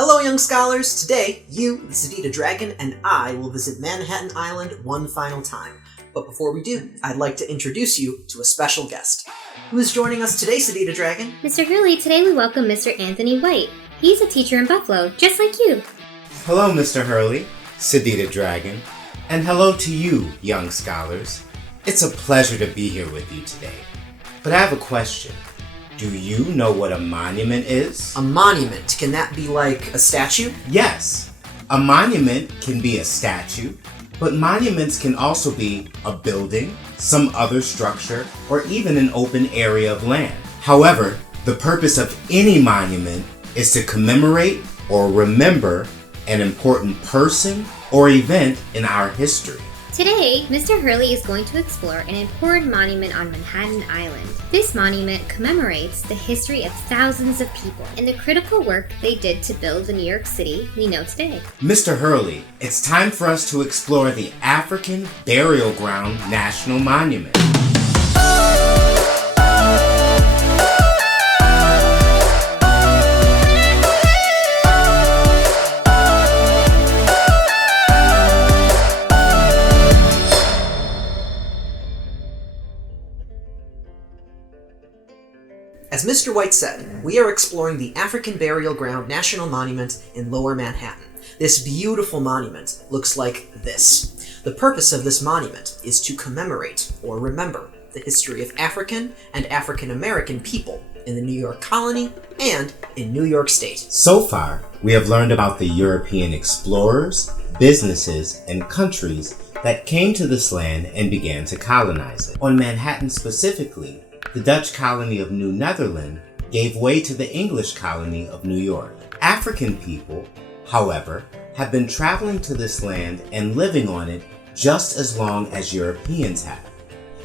Hello, young scholars! Today, you, the Sedita Dragon, and I will visit Manhattan Island one final time. But before we do, I'd like to introduce you to a special guest. Who is joining us today, Sedita Dragon? Mr. Hurley, today we welcome Mr. Anthony White. He's a teacher in Buffalo, just like you. Hello, Mr. Hurley, Sedita Dragon, and hello to you, young scholars. It's a pleasure to be here with you today. But I have a question. Do you know what a monument is? A monument, can that be like a statue? Yes, a monument can be a statue, but monuments can also be a building, some other structure, or even an open area of land. However, the purpose of any monument is to commemorate or remember an important person or event in our history. Today, Mr. Hurley is going to explore an important monument on Manhattan Island. This monument commemorates the history of thousands of people and the critical work they did to build the New York City we know today. Mr. Hurley, it's time for us to explore the African Burial Ground National Monument. As Mr. White said, we are exploring the African Burial Ground National Monument in Lower Manhattan. This beautiful monument looks like this. The purpose of this monument is to commemorate or remember the history of African and African American people in the New York colony and in New York State. So far, we have learned about the European explorers, businesses, and countries that came to this land and began to colonize it. On Manhattan specifically, the Dutch colony of New Netherland gave way to the English colony of New York. African people, however, have been traveling to this land and living on it just as long as Europeans have.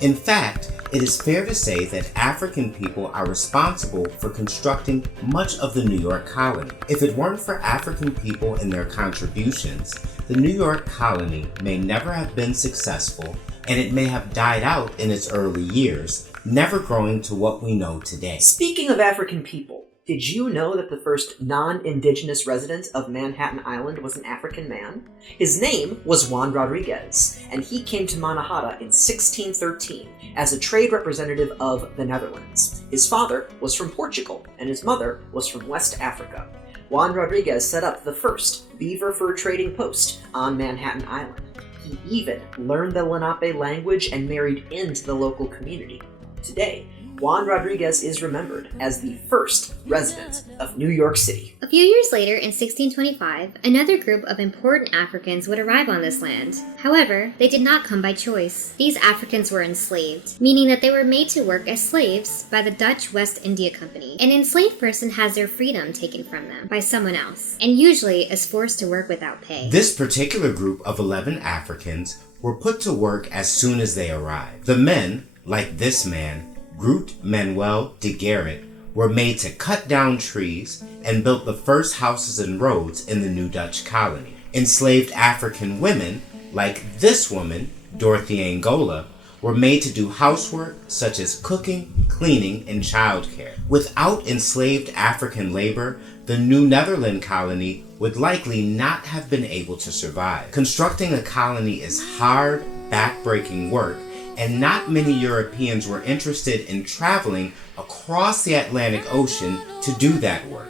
In fact, it is fair to say that African people are responsible for constructing much of the New York colony. If it weren't for African people and their contributions, the New York colony may never have been successful, and it may have died out in its early years, never growing to what we know today. Speaking of African people, did you know that the first non-indigenous resident of Manhattan Island was an African man? His name was Juan Rodriguez, and he came to Manhattan in 1613 as a trade representative of the Netherlands. His father was from Portugal, and his mother was from West Africa. Juan Rodriguez set up the first beaver fur trading post on Manhattan Island. He even learned the Lenape language and married into the local community. Today, Juan Rodriguez is remembered as the first resident of New York City. A few years later, in 1625, another group of important Africans would arrive on this land. However, they did not come by choice. These Africans were enslaved, meaning that they were made to work as slaves by the Dutch West India Company. An enslaved person has their freedom taken from them by someone else, and usually is forced to work without pay. This particular group of 11 Africans were put to work as soon as they arrived. The men, like this man, Groot Manuel de Garrett, were made to cut down trees and built the first houses and roads in the new Dutch colony. Enslaved African women, like this woman, Dorothy Angola, were made to do housework such as cooking, cleaning, and childcare. Without enslaved African labor, the New Netherland colony would likely not have been able to survive. Constructing a colony is hard, back-breaking work, and not many Europeans were interested in traveling across the Atlantic Ocean to do that work.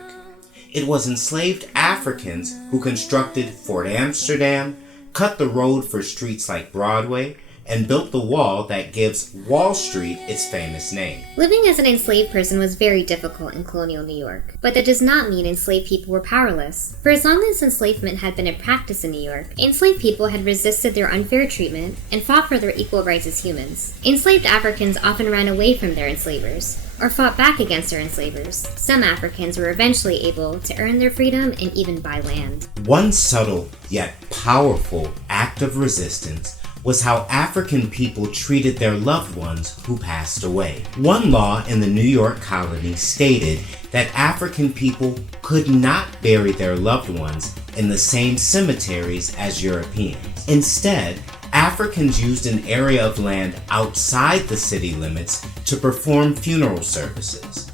It was enslaved Africans who constructed Fort Amsterdam, cut the road for streets like Broadway, and built the wall that gives Wall Street its famous name. Living as an enslaved person was very difficult in colonial New York, but that does not mean enslaved people were powerless. For as long as enslavement had been in practice in New York, enslaved people had resisted their unfair treatment and fought for their equal rights as humans. Enslaved Africans often ran away from their enslavers, or fought back against their enslavers. Some Africans were eventually able to earn their freedom and even buy land. One subtle yet powerful act of resistance was how African people treated their loved ones who passed away. One law in the New York colony stated that African people could not bury their loved ones in the same cemeteries as Europeans. Instead, Africans used an area of land outside the city limits to perform funeral services.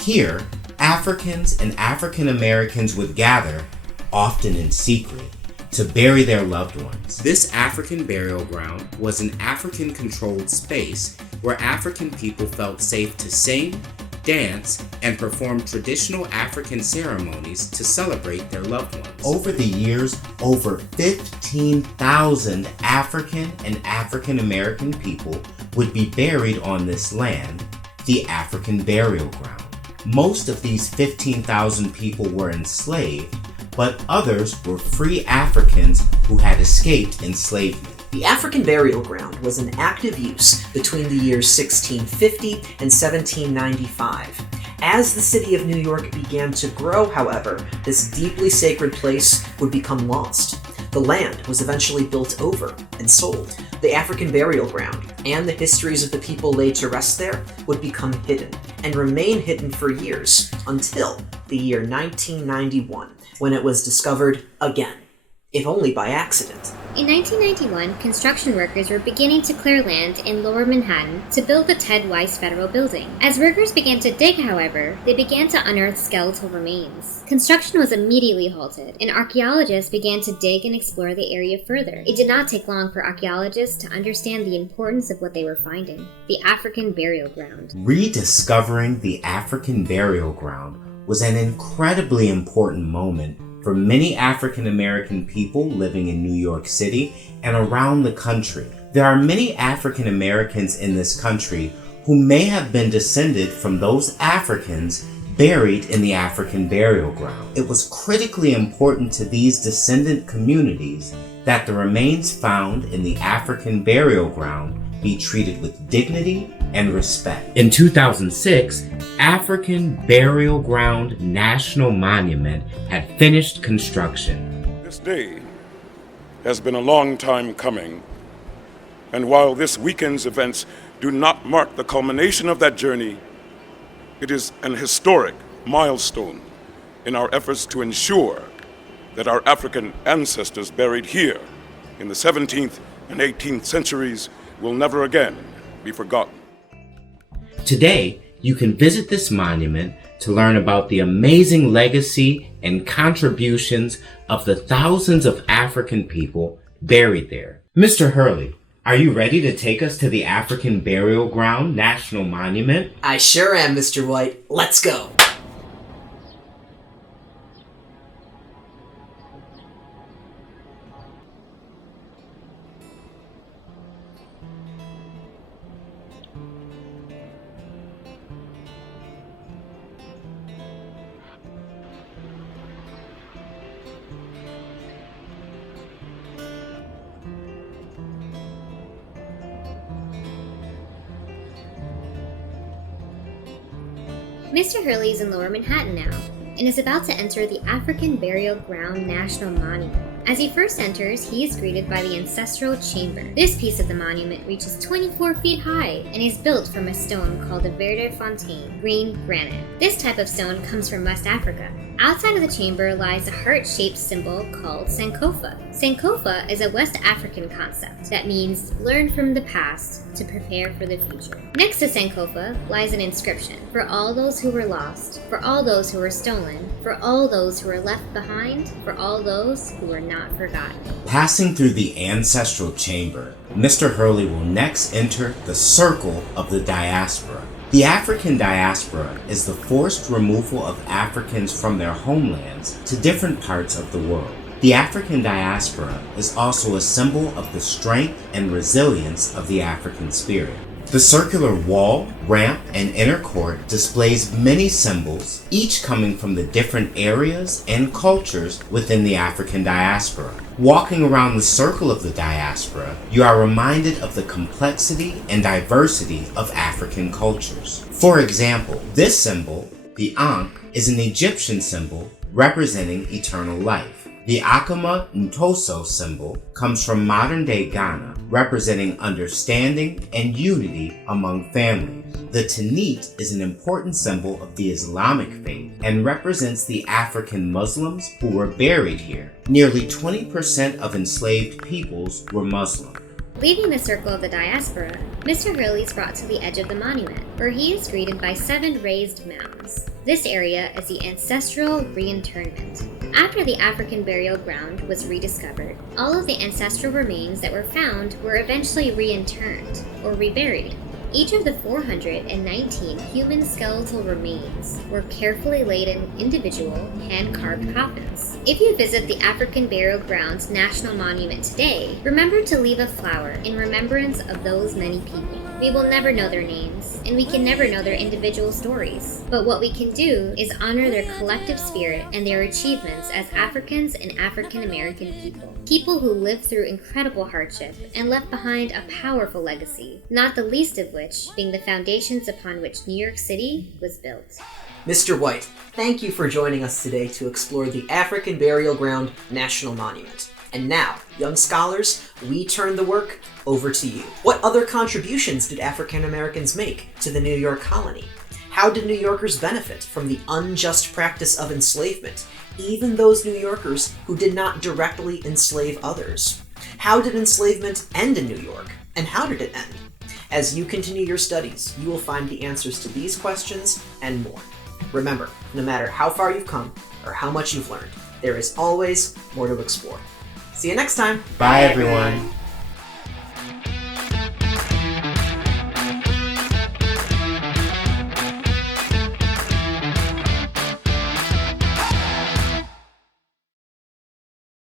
Here, Africans and African Americans would gather, often in secret, to bury their loved ones. This African burial ground was an African-controlled space where African people felt safe to sing, dance, and perform traditional African ceremonies to celebrate their loved ones. Over the years, over 15,000 African and African American people would be buried on this land, the African burial ground. Most of these 15,000 people were enslaved, but others were free Africans who had escaped enslavement. The African burial ground was in active use between the years 1650 and 1795. As the city of New York began to grow, however, this deeply sacred place would become lost. The land was eventually built over and sold. The African burial ground and the histories of the people laid to rest there would become hidden and remain hidden for years until the year 1991, when it was discovered again, if only by accident. In 1991, construction workers were beginning to clear land in Lower Manhattan to build the Ted Weiss Federal Building. As workers began to dig, however, they began to unearth skeletal remains. Construction was immediately halted, and archaeologists began to dig and explore the area further. It did not take long for archaeologists to understand the importance of what they were finding: the African burial ground. Rediscovering the African burial ground was an incredibly important moment for many African American people living in New York City and around the country. There are many African Americans in this country who may have been descended from those Africans buried in the African burial ground. It was critically important to these descendant communities that the remains found in the African burial ground be treated with dignity and respect. In 2006, African Burial Ground National Monument had finished construction. This day has been a long time coming, and while this weekend's events do not mark the culmination of that journey, it is an historic milestone in our efforts to ensure that our African ancestors buried here in the 17th and 18th centuries will never again be forgotten. Today, you can visit this monument to learn about the amazing legacy and contributions of the thousands of African people buried there. Mr. Hurley, are you ready to take us to the African Burial Ground National Monument? I sure am, Mr. White. Let's go. Mr. Hurley is in Lower Manhattan now, and is about to enter the African Burial Ground National Monument. As he first enters, he is greeted by the ancestral chamber. This piece of the monument reaches 24 feet high and is built from a stone called the Verderfontein green granite. This type of stone comes from West Africa. Outside of the chamber lies a heart-shaped symbol called Sankofa. Sankofa is a West African concept that means learn from the past to prepare for the future. Next to Sankofa lies an inscription: for all those who were lost, for all those who were stolen, for all those who were left behind, for all those who were not forgotten. Passing through the ancestral chamber, Mr. Hurley will next enter the circle of the diaspora. The African diaspora is the forced removal of Africans from their homelands to different parts of the world. The African diaspora is also a symbol of the strength and resilience of the African spirit. The circular wall, ramp, and inner court displays many symbols, each coming from the different areas and cultures within the African diaspora. Walking around the circle of the diaspora, you are reminded of the complexity and diversity of African cultures. For example, this symbol, the Ankh, is an Egyptian symbol representing eternal life. The Akama Ntoso symbol comes from modern-day Ghana, representing understanding and unity among families. The Tanit is an important symbol of the Islamic faith and represents the African Muslims who were buried here. Nearly 20% of enslaved peoples were Muslim. Leaving the circle of the diaspora, Mr. Hurley is brought to the edge of the monument, where he is greeted by 7 raised mounds. This area is the ancestral reinterment. After the African burial ground was rediscovered, all of the ancestral remains that were found were eventually reinterred, or reburied. Each of the 419 human skeletal remains were carefully laid in individual, hand-carved coffins. If you visit the African Burial Grounds National Monument today, remember to leave a flower in remembrance of those many people. We will never know their names, and we can never know their individual stories. But what we can do is honor their collective spirit and their achievements as Africans and African American people. People who lived through incredible hardship and left behind a powerful legacy, not the least of which being the foundations upon which New York City was built. Mr. White, thank you for joining us today to explore the African Burial Ground National Monument. And now, young scholars, we turn the work over to you. What other contributions did African Americans make to the New York colony? How did New Yorkers benefit from the unjust practice of enslavement, even those New Yorkers who did not directly enslave others? How did enslavement end in New York, and how did it end? As you continue your studies, you will find the answers to these questions and more. Remember, no matter how far you've come or how much you've learned, there is always more to explore. See you next time. Bye, everyone.